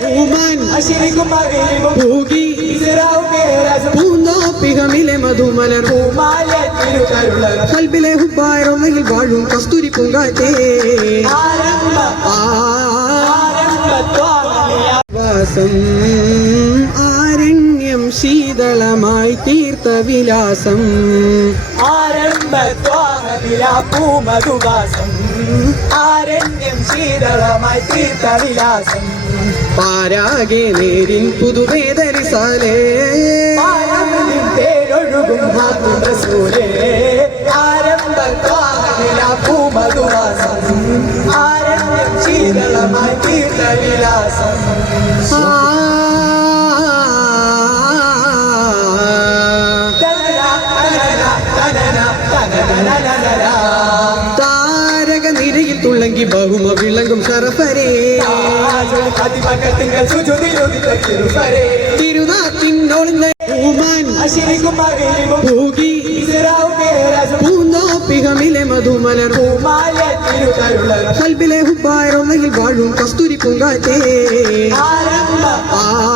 പൂമാൻ. പൂകി. പൂന്തോപ്പികമിലെ മധുമലർ. കൽബിലെ ഹുബായൊന്നെങ്കിൽ വാഴും കസ്തൂരി പൂങ്കാറ്റേ വാസം ആരണ്യം ശീതളമായി തീർത്ത വിലാസം. ആരംഭത്തോന്നിയ പൂമധുവാസം. ആരണ്യം ശീതളമായി തീർത്ത വിലാസം. പാരാകെ നേരിൻ പുതുവേദരി സാലേ പേരൊഴുകും ആരംഭത്തോന്നിയ പൂമധുവാസം വിലാസം ശീതളമായി തീർത്ത നിരയിൽ பகும പൂമാൻ പൂകി. പൂന്തോപ്പികമിലെ മധുമലർ. കൽബിലെ ഹുബായൊന്നയിൽ വാഴും കസ്തൂരി പൂങ്കാറ്റേ. ആ.